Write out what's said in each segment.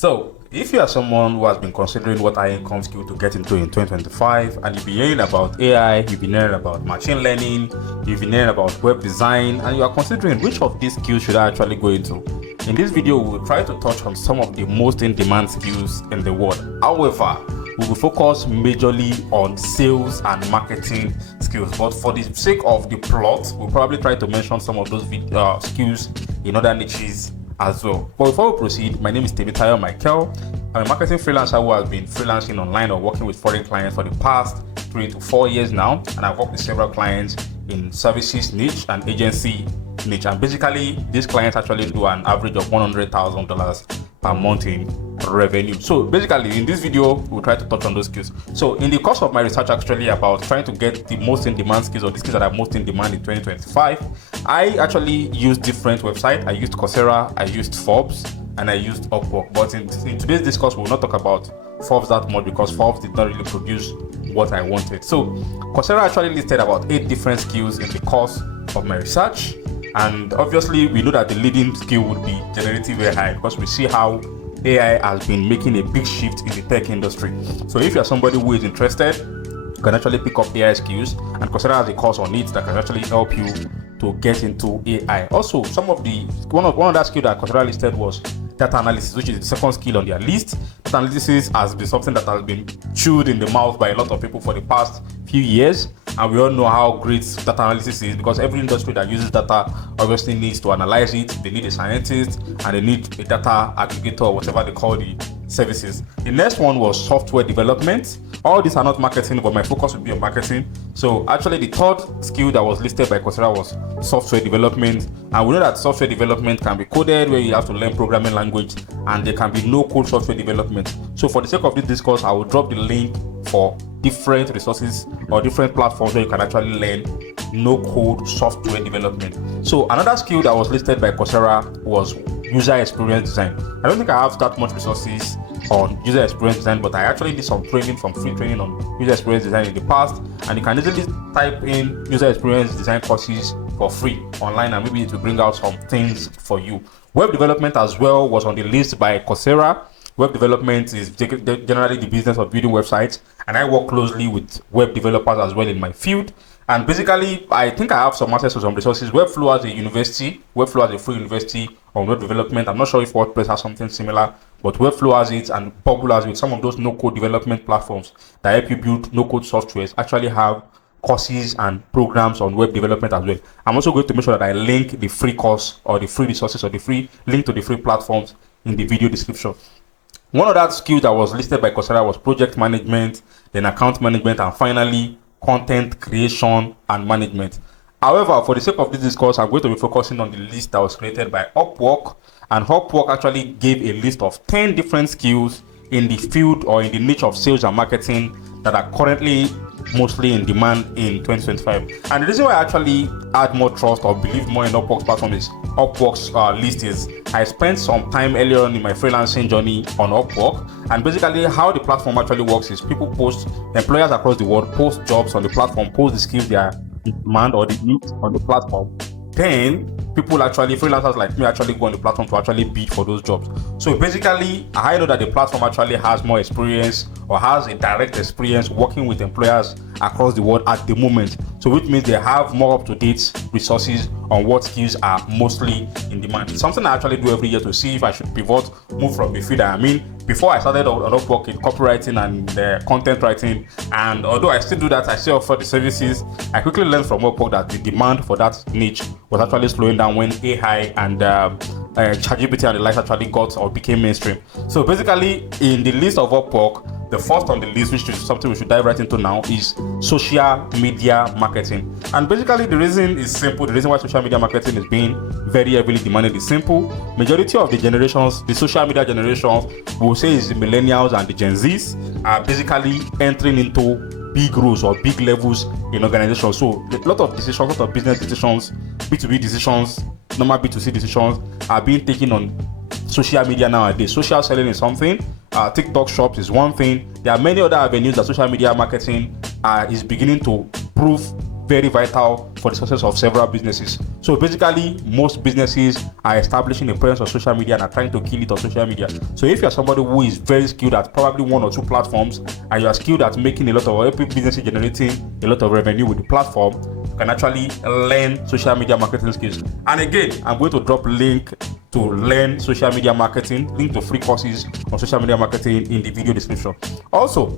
So, if you are someone who has been considering what high income skill to get into in 2025, and you've been hearing about AI, you've been hearing about machine learning, you've been hearing about web design, and you are considering which of these skills should I actually go into, in this video, we will try to touch on some of the most in-demand skills in the world. However, we will focus majorly on sales and marketing skills, but for the sake of the plot, we'll probably try to mention some of those skills in other niches as well. But before we proceed, my name is Michael. I'm a marketing freelancer who has been freelancing online or working with foreign clients for the past 3 to 4 years now, and I've worked with several clients in services niche and agency niche, and basically these clients actually do an average of $100,000 per month in revenue. So basically in this video we'll try to touch on those skills. So in the course of my research actually about trying to get the most in-demand skills, or the skills that are most in demand in 2025, I actually used different websites. I used Coursera, I used Forbes, and I used Upwork. But in today's discourse we will not talk about Forbes that much because Forbes did not really produce what I wanted. So Coursera actually listed about 8 different skills in the course of my research, and obviously we know that the leading skill would be generative AI because we see how AI has been making a big shift in the tech industry. So if you're somebody who is interested, you can actually pick up AI skills, and Coursera has a course on it that can actually help you to get into AI. Also, one of that skill that Coursera listed was data analysis, which is the second skill on their list. Data analysis has been something that has been chewed in the mouth by a lot of people for the past few years, and we all know how great data analysis is because every industry that uses data obviously needs to analyze it. They need a scientist and they need a data aggregator, or whatever they call the services. The next one was software development. All these are not marketing, but my focus would be on marketing. So actually the third skill that was listed by Coursera was software development, and we know that software development can be coded, where you have to learn programming language, and there can be no code software development. So for the sake of this discourse, I will drop the link for different resources or different platforms where you can actually learn no code software development. So another skill that was listed by Coursera was user experience design. I don't think I have that much resources on user experience design, but I actually did some training, from free training on user experience design in the past, and you can easily type in user experience design courses for free online, and maybe it will bring out some things for you. Web development as well was on the list by Coursera. Web development is generally the business of building websites, and I work closely with web developers as well in my field. And basically, I think I have some access to some resources. Webflow has a university. Webflow has a free university on web development. I'm not sure if WordPress has something similar, but Webflow has it, and Bubble has it. Some of those no-code development platforms that help you build no-code softwares actually have courses and programs on web development as well. I'm also going to make sure that I link the free course or the free resources or the free link to the free platforms in the video description. One of that skill that was listed by Coursera was project management, then account management, and finally content creation and management. However, for the sake of this discourse, I'm going to be focusing on the list that was created by Upwork, and Upwork actually gave a list of 10 different skills in the field or in the niche of sales and marketing that are currently mostly in demand in 2025. And the reason why I actually add more trust or believe more in Upwork's platform is Upwork's list is I spent some time earlier on in my freelancing journey on Upwork, and basically how the platform actually works is employers across the world post jobs on the platform, post the skills they are in demand or they need on the platform. Then people actually, freelancers like me, actually go on the platform to actually bid for those jobs. So basically, I know that the platform actually has more experience or has a direct experience working with employers across the world at the moment. So which means they have more up-to-date resources on what skills are mostly in demand. It's something I actually do every year to see if I should pivot, move from the field I'm in. Before I started on Upwork in copywriting and content writing, and although I still do that, I still offer the services. I quickly learned from Upwork that the demand for that niche was actually slowing down when AI and ChatGPT and the likes actually got or became mainstream. So basically, in the list of Upwork, the first on the list, which is something we should dive right into now, is social media marketing. And basically, the reason is simple. The reason why social media marketing is being very heavily demanded is simple. Majority of the generations, the social media generations, we will say is the millennials and the Gen Zs, are basically entering into big roles or big levels in organizations. So a lot of decisions, a lot of business decisions, B2B decisions, normal B2C decisions are being taken on social media nowadays. Social selling is something. TikTok shops is one thing. There are many other avenues that social media marketing is beginning to prove very vital for the success of several businesses. So basically, most businesses are establishing a presence on social media and are trying to kill it on social media. So if you're somebody who is very skilled at probably one or two platforms, and you are skilled at making a lot of helping businesses generating a lot of revenue with the platform, you can actually learn social media marketing skills. And again, I'm going to drop link to learn social media marketing, link to free courses on social media marketing in the video description. Also,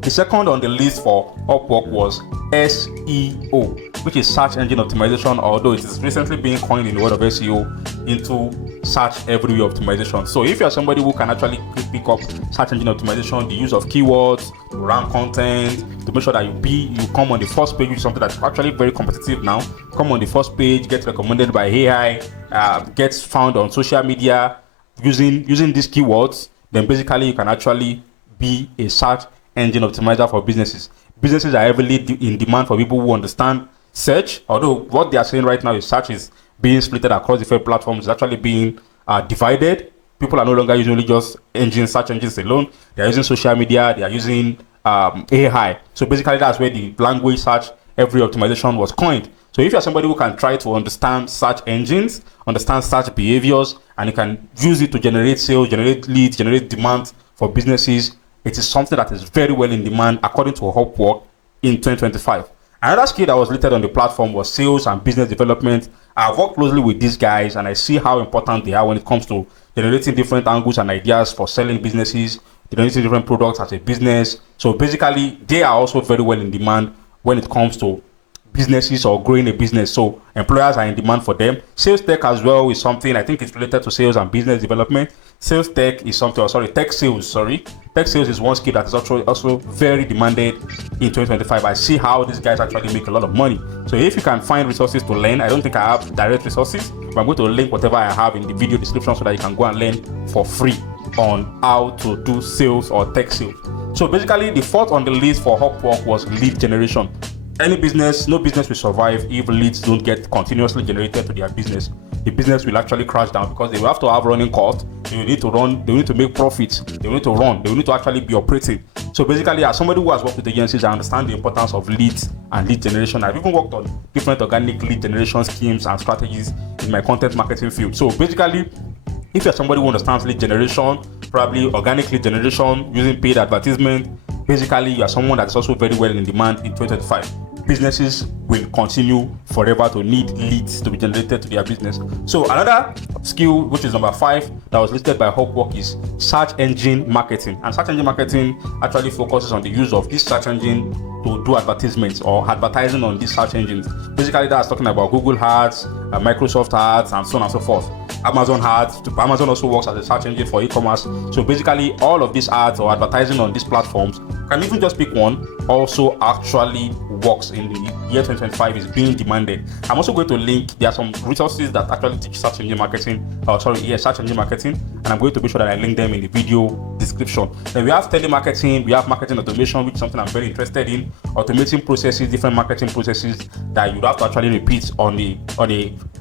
the second on the list for Upwork was SEO, which is search engine optimization, although it is recently being coined in the world of SEO into search everywhere optimization. So if you're somebody who can actually pick up search engine optimization, the use of keywords to rank content, to make sure that you come on the first page, which is something that's actually very competitive now, come on the first page, get recommended by AI, gets found on social media using these keywords, then basically you can actually be a search engine optimizer for businesses. Businesses are heavily in demand for people who understand search, although what they are saying right now is search is being split across different platforms, is actually being divided. People are no longer using only just search engines alone. They are using social media, they are using AI. So basically that's where the language search every optimization was coined. So if you're somebody who can try to understand search engines, understand search behaviors, and you can use it to generate sales, generate leads, generate demand for businesses, it is something that is very well in demand according to Upwork in 2025. Another skill that was listed on the platform was sales and business development. I've worked closely with these guys and I see how important they are when it comes to generating different angles and ideas for selling businesses, generating different products as a business. So basically, they are also very well in demand when it comes to businesses or growing a business. So employers are in demand for them. Sales tech as well is something, I think it's related to sales and business development. Sales tech is something, tech sales is one skill that is also very demanded in 2025. I see how these guys actually make a lot of money. So if you can find resources to learn, I don't think I have direct resources, but I'm going to link whatever I have in the video description so that you can go and learn for free on how to do sales or tech sales. So basically, the fourth on the list for Upwork was lead generation. No business will survive if leads don't get continuously generated to their business. The business will actually crash down because they will have to have running costs. They will need to run. They will need to make profits. They will need to run. They will need to actually be operating. So basically, as somebody who has worked with agencies, I understand the importance of leads and lead generation. I've even worked on different organic lead generation schemes and strategies in my content marketing field. So basically, if you're somebody who understands lead generation, probably organic lead generation using paid advertisement, basically you are someone that's also very well in demand in 2025. Businesses will continue forever to need leads to be generated to their business. So another skill, which is number 5, that was listed by Upwork, is search engine marketing. And search engine marketing actually focuses on the use of this search engine to do advertisements or advertising on these search engines. Basically, that's talking about Google Ads, Microsoft Ads, and so on and so forth. Amazon Ads. Amazon also works as a search engine for e-commerce. So basically, all of these ads or advertising on these platforms, can even just pick one, also actually works in the year 2025, is being demanded. I'm also going to link, there are some resources that actually teach search engine marketing, search engine marketing, and I'm going to be sure that I link them in the video description. Then we have telemarketing, we have marketing automation, which is something I'm very interested in, automating processes, different marketing processes that you have to actually repeat on a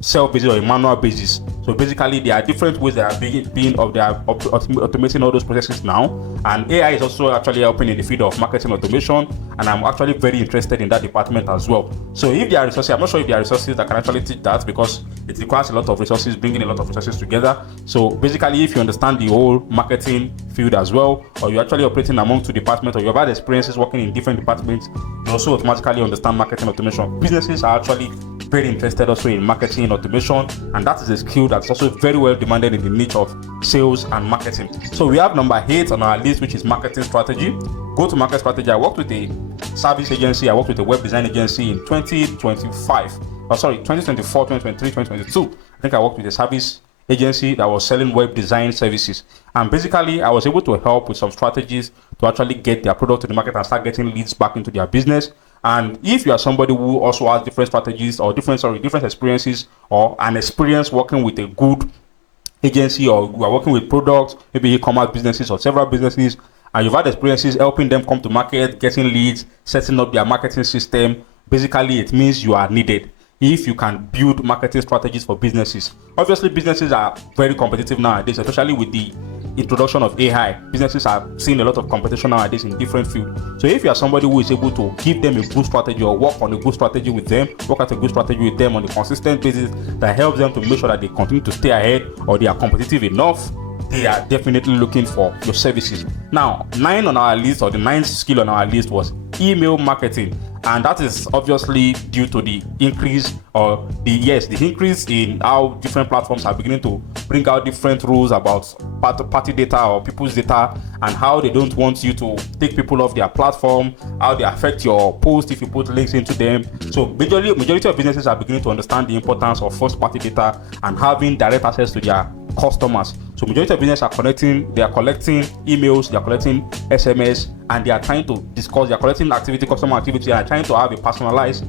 self basis or a manual basis. So basically, there are different ways that are automating all those processes now, and AI is also actually helping in the field of marketing automation, and I'm actually very interested in that department as well. So if there are resources, I'm not sure if there are resources that can actually teach that, because it requires a lot of resources, bringing a lot of resources together. So basically, if you understand the whole marketing field as well, or you're actually operating among two departments, or you've had experiences working in different departments, you also automatically understand marketing automation. Businesses are actually very interested also in marketing automation, and that is a skill that's also very well demanded in the niche of sales and marketing. So we have number 8 on our list, which is marketing strategy. Go to market strategy. I worked with a service agency, I worked with a web design agency in 2024, 2023, 2022. I think I worked with a service agency that was selling web design services, and basically I was able to help with some strategies to actually get their product to the market and start getting leads back into their business. And if you are somebody who also has different strategies or different experiences, or an experience working with a good agency, or you are working with products, maybe e-commerce businesses or several businesses, and you've had experiences helping them come to market, getting leads, setting up their marketing system, basically it means you are needed. if you can build marketing strategies for businesses. Obviously, businesses are very competitive nowadays, especially with the introduction of AI. Businesses are seeing a lot of competition nowadays in different fields. So if you are somebody who is able to give them a good strategy or work on a good strategy with them, work out a good strategy with them on a consistent basis that helps them to make sure that they continue to stay ahead or they are competitive enough, they are definitely looking for your services. Now, 9 on our list, or the 9th skill on our list, was email marketing, and that is obviously due to the increase in how different platforms are beginning to bring out different rules about party data or people's data, and how they don't want you to take people off their platform, how they affect your post if you put links into them. So majority of businesses are beginning to understand the importance of first party data and having direct access to their customers. So majority of business are collecting emails, they are collecting SMS, and they are trying to discuss, they are collecting customer activity, and trying to have a personalized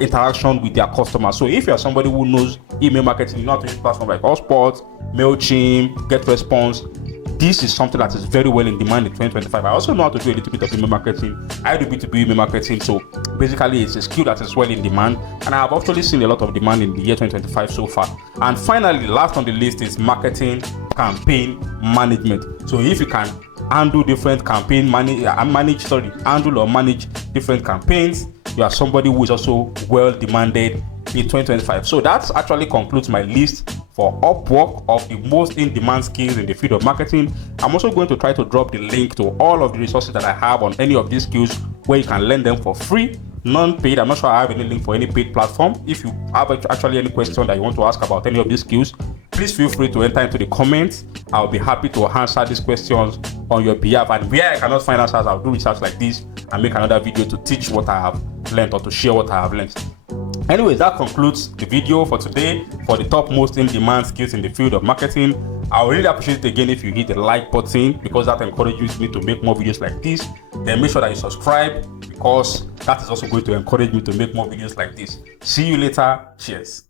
interaction with their customers. So if you are somebody who knows email marketing, you know how to use platforms like HubSpot, MailChimp, GetResponse, this is something that is very well in demand in 2025. I also know how to do a little bit of email marketing. I do B2B email marketing, so basically it's a skill that is well in demand, and I have actually seen a lot of demand in the year 2025 so far. And finally, last on the list is marketing campaign management. So if you can handle different handle or manage different campaigns, you are somebody who is also well demanded in 2025. So that actually concludes my list for Upwork of the most in-demand skills in the field of marketing. I'm also going to try to drop the link to all of the resources that I have on any of these skills, where you can learn them for free, non-paid. I'm not sure I have any link for any paid platform. If you have actually any question that you want to ask about any of these skills, please feel free to enter into the comments. I'll be happy to answer these questions on your behalf. And where I cannot find answers, I'll do research like this and make another video to teach what I have learned or to share what I have learned. Anyways, that concludes the video for today for the top most in-demand skills in the field of marketing. I would really appreciate it again if you hit the like button, because that encourages me to make more videos like this. Then make sure that you subscribe, because that is also going to encourage me to make more videos like this. See you later. Cheers.